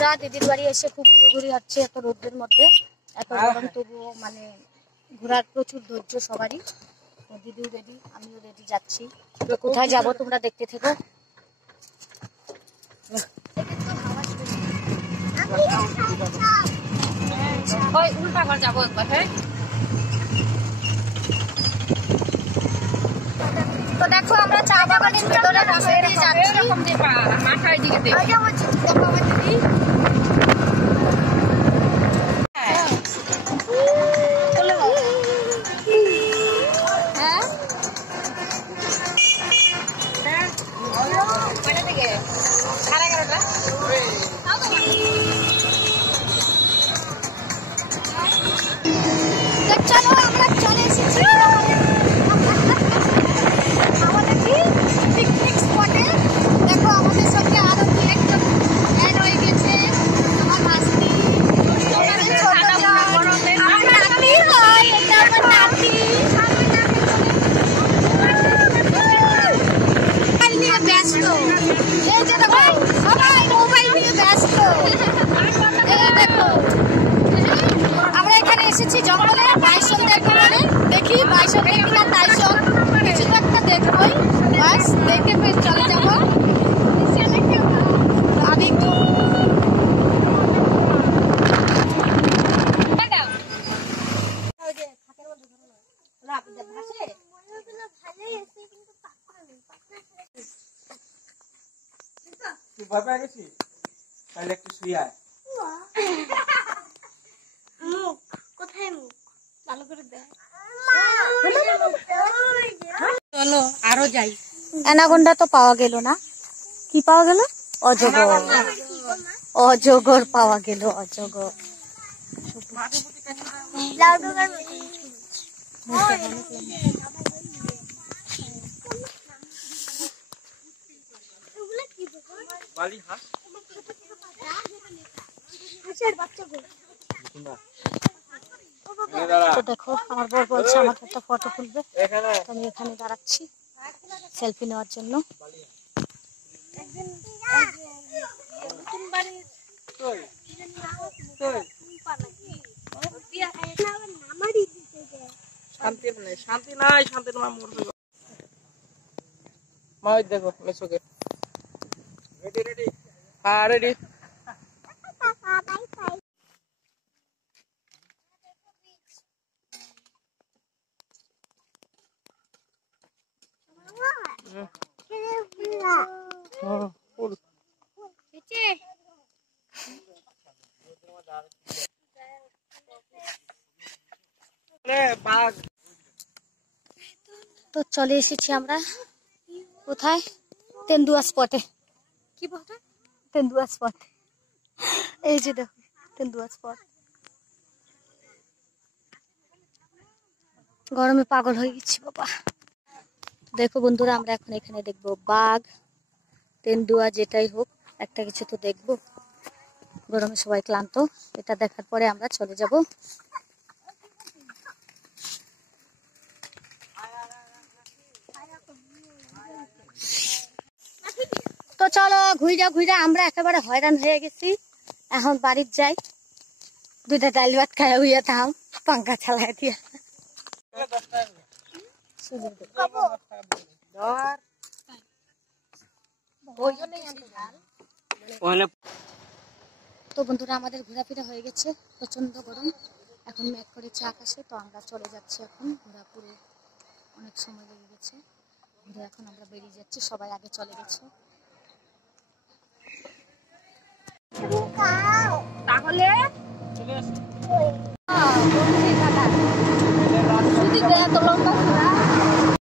বন্ধুরা দিদির বাড়ি এসে খুব ঘুরোঘুরি হচ্ছে এত রোদের মধ্যে, এত গরম, তবুও মানে ঘোরার প্রচুর ধৈর্য সবারই। দিদিও রেডি, আমিও রেডি, যাচ্ছি। কোথায় যাব তোমরা দেখতে থেকো। উল্টা ঘর যাবো একবার। হ্যাঁ, তো দেখো আমরা চা বাগানের ভিতরে রাস্তা দিয়ে যাচ্ছি। মাথার দিকে চলো আমরা চলে এসেছি আমাদের পিকনিক স্পটে। দেখো আমাদের সঙ্গে আরো দু একজন অ্যাড হয়ে গেছে। আমার মাসি, নিয়ে ব্যস্ত, এই যে দেখো সবাই মোবাইল নিয়ে ব্যস্ত। দেখো আমরা এখানে এসেছি জঙ্গলে বাইসন দেখবো বলে। দেখি বাইসন দেখি না টাইসন কিছু একটা দেখবোই, বাস দেখে ফের চলে যাবো। আমি একটু ভয় পেয়ে গেছি, তাহলে একটু শুয়ে আয়। মুখ কোথায়? মুখ ভালো করে দেখ। চলো আরো যাই। অ্যানাকোন্ডা তো পাওয়া গেল না, কি পাওয়া গেল? অজগর। অজগর পাওয়া গেল, অজগর। বালি হাঁস তো দেখো আমার বর বলছে আমাকে একটা ফটো তুলবে, আমি এখানে দাঁড়াচ্ছি সেলফি নেওয়ার জন্য। শান্তি নাই, শান্তি মা মরবে। মা ওই দেখো মেসোকে। Ready ready? হ্যাঁ রেডি। তো চলে এসেছি আমরা কোথায়? তেন্দুয়া স্পটে। কি বলতে? তেন্দুয়া স্পট। এই যে দেখো তেন্দুয়া স্পট। গরমে পাগল হয়ে গেছি বাবা। দেখো বন্ধুরা আমরা এখন এখানে দেখবো বাঘ, তেন্দুয়া, যেটাই হোক একটা কিছু তো দেখবো। গরমে সবাই ক্লান্ত, এটা দেখার পরে আমরা চলে যাব। তো চলো ঘুইরা ঘুইরা আমরা একেবারে হয়রান হয়ে গেছি। এখন বাড়ির যাই, দুইটা ডাল ভাত খাই হইয়া থাম পাঙ্খা চালাই দিয়া। তো বন্ধুরা আমাদের ঘোরাফেরা হয়ে গেছে, প্রচন্ড গরম, এখন মেঘ করেছে আকাশে। তো আমরা চলে যাচ্ছি এখন ঘোরাপুরে, অনেক সময় লেগে গেছে ঘুরে, এখন আমরা বেরিয়ে যাচ্ছি, সবাই আগে চলে গেছে। তাহলে চলে আসি।